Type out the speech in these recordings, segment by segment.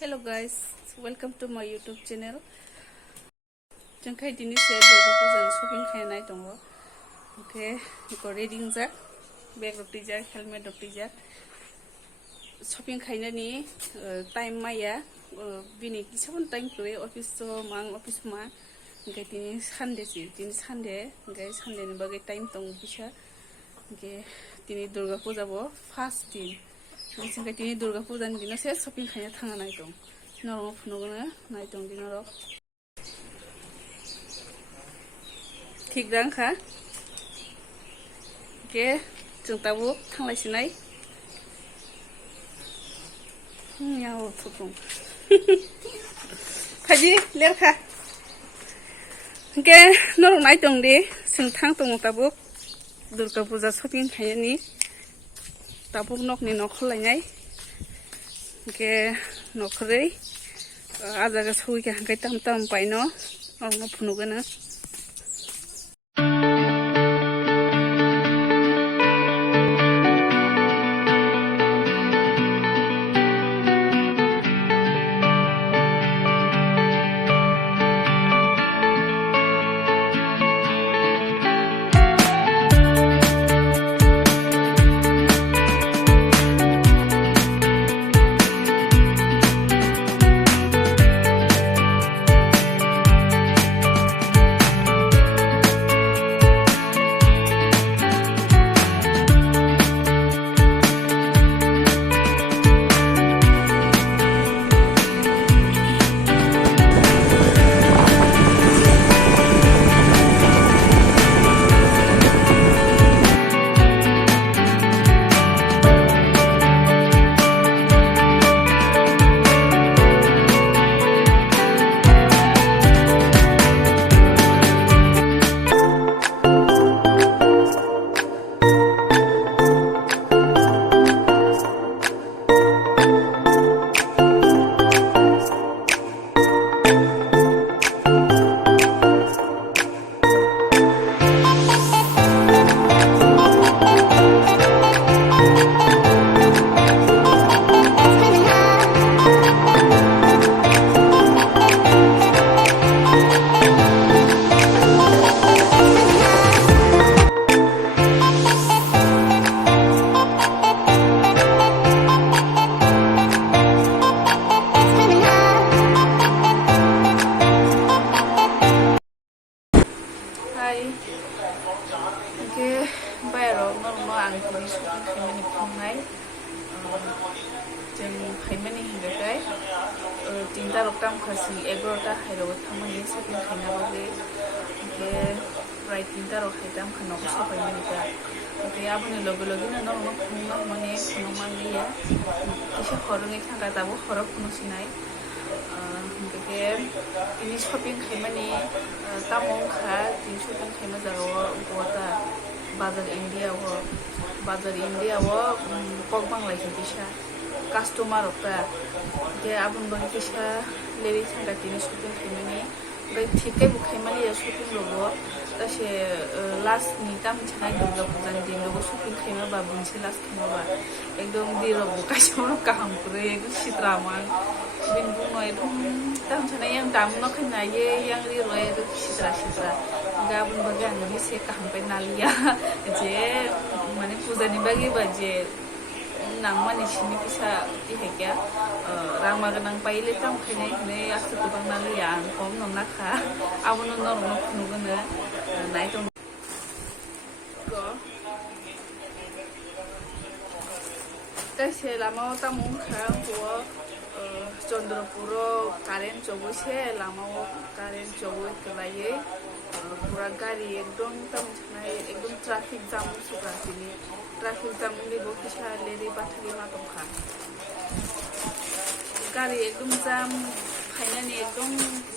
Hello guys, welcome to my YouTube channel. Jengkai dini saya Durga puja shopping खायनाय दङ. Okay, iko reading jak, bag rokti jak, helmet rokti jak. Shopping खायनायनि time maya bini kisahun time play office to mang office ma. Jengkai dini Sunday sih, dini Sunday, jengkai Sunday ni bagai time dong bisa. Jengkai dini Durga puja bo first din. Jengkai dini Durga puja ni dina saya shopping खायना थांना नाय दं. Norong phunogna naय dong dina rok. Thik dang kha. Ke जों दाबो थांलायसिनाय. याव थुथुं. फाजि लेरखा. के नरं नाय दं दे जों थां दं दाबो दुर्गा पुजा shopping खायनायनि दाबो नखनि नखलायनाय. के नखरै आजागा सौइका हांखाय tam tam paino orno phunugana खायमानि हिंगाय तीनटा रक्ताम खासी 11टा हायराव थांमानि shopping खायनाबाबो के प्राय तीनटा रक हायदाम खानक सफायमानि का ओके आबुनि लगे लगेनो नरम खुंना माने खुनमानलिया एसे खरङै थांगा दाबो खरब खुनसिनाय के इनि shopping खायमानि तामं खा ती shopping खायमा जागाव गता बाजार इंडिया वो पगबांलाय दिशा customer okta ke abun bagi kisha lewi thanga tini shopping khaimani bai thikai bu khaimali ya shopping logo ta she last ni tam chhai durga puja ni din logo shopping khaima ba bunchi last khaima ba ekdom diro bu kaisor kaham pure ekdom sitraman bin bu no ekdom tam chhai yang dam no khaina ye yang ri roe ekdom sitra ga abun bagi ani se kaham pe nalia je mane puja ni bagi ba je nangmani sini bisa dihekya rangmaga nang paile tam khene ne asu tubang nali yang kom non nakha abun non no khunugana nai tong ko taise lama tamung kha ko Chandrapuro karen chobo se lama karen chobo kelaye pura gari ekdom tam chhnai ekdom traffic jam suka tini traffic jam ni bo kisha leri bathali ma tongkha gari ekdom jam khainani ekdom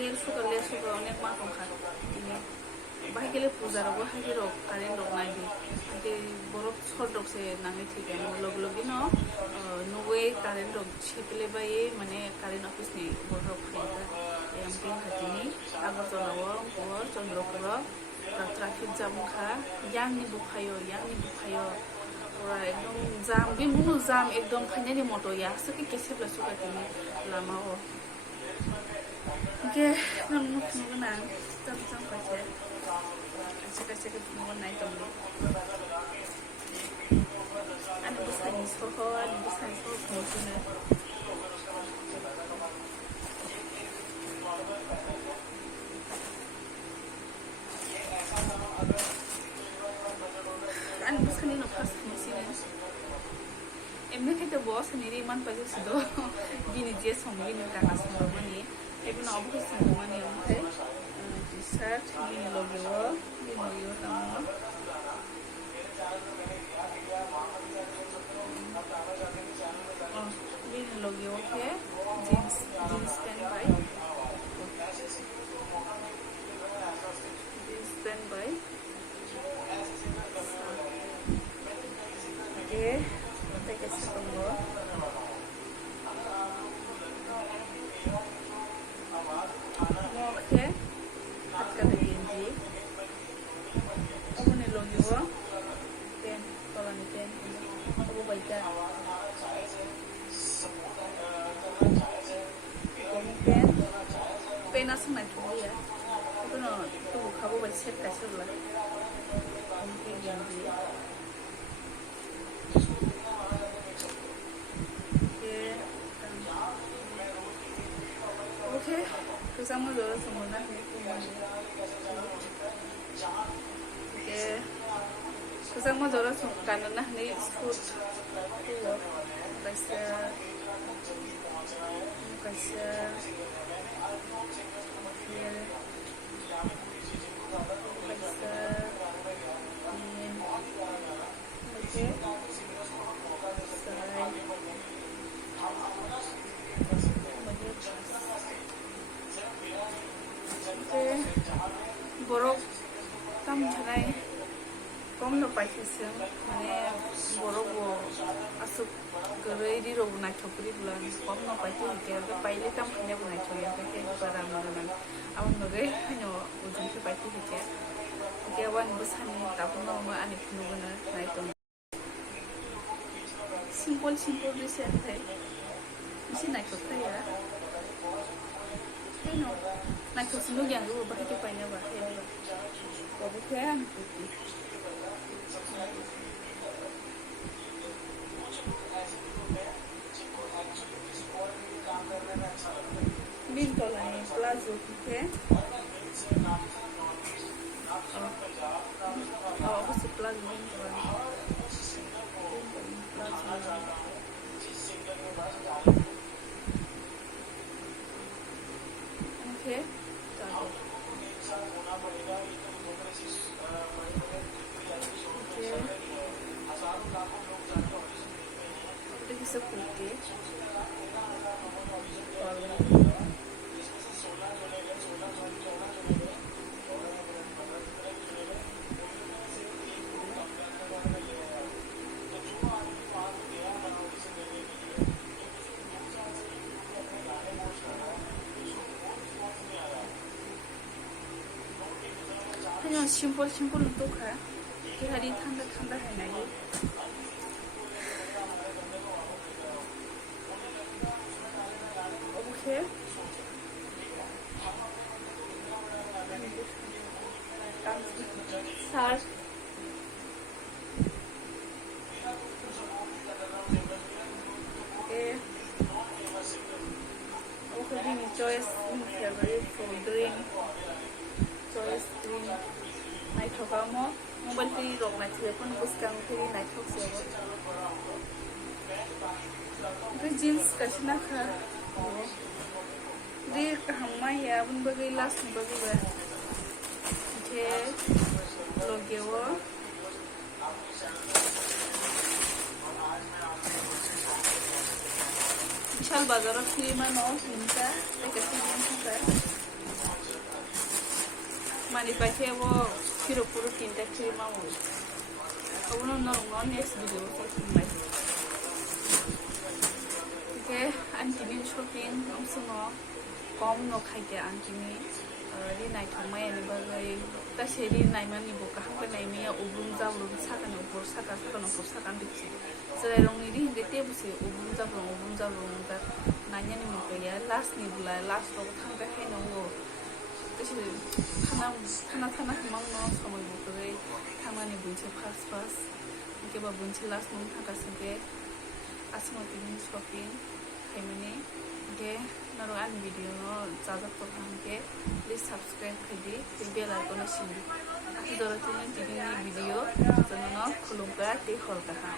ler suka onek ma tongkha ini bahigele puja rogo hagiro karen rok nai di borok sordok se nangi thike log logino nowe karen rok chepele bai mane karen office ni borok khaita emping khatini agartalawo bo Chandrapuro traffic jam kha yang ni bukhayo pura ekdom jam bimunu jam ekdom khainani moto ya so ki kesebla suka tini lama o ke nam nuku na tam tam kache kache ke nuku nai tam ani busani soho mutune ani busani no pas musine emne kete boss niri man paje sido bini je somgi ne kana sondo mani ebna obku sondo mani amte t-shirt bini logo tamo bini logo ke jeans pant by okay take a second more okay atka genji abone logiwa pen kolani pen abu baika pen asma ya kono to khabo bai set ka sula okay genji okay kusama dora semua ni okay kusama dora karena ni food kaisa borok tam janai kom no paisem mane borok bo asuk gorei di ro na chopri bulan kom no paiti ke ga paile tam khane bu na choya ke bara maran aun no ge no ujun ke paiti ke wan busani tapno ma ani khunu na nai to simple design thai isi nai to ya no nai to sunu yang ru ba ke paina ba he ko bu ke an min to la ni plazo ke oh bu plazo min to okay देखिए सब kurti 그냥 심플로 또 가. 계란이 탄다 해나요. 오케이. 살. 오케이. 오케이. choice favorite for drink. Choice drink. Nai thoka mo mobile free rok na thile pon buskang free nai thok se bo jeans kashna kha de hamma ya bun bagai last bagai ba ke logewo বিশাল বাজারত free mano hinta take a mani pakai wo puro tinta crema wo uno no next video mai okay anti min shopping amsuno kom no khaite anti mi rinai thongmai ani bagai ta se rinai mani bo kahang pe nai mia ubung jabru sakan upor sakan dikse serai rong ni ri te buse ubung jabru ta nanya ni mo ya last ni bula last ro thang ka hai no ta se thana mang no samoi bo kai thangani bunche first ke ba bunche last mong thaka sege asmo tin shopping kaimani ke naro an video no jajak to hamke please subscribe kadi bell icon sindi ati doro tin video jono no khulumka te holka ha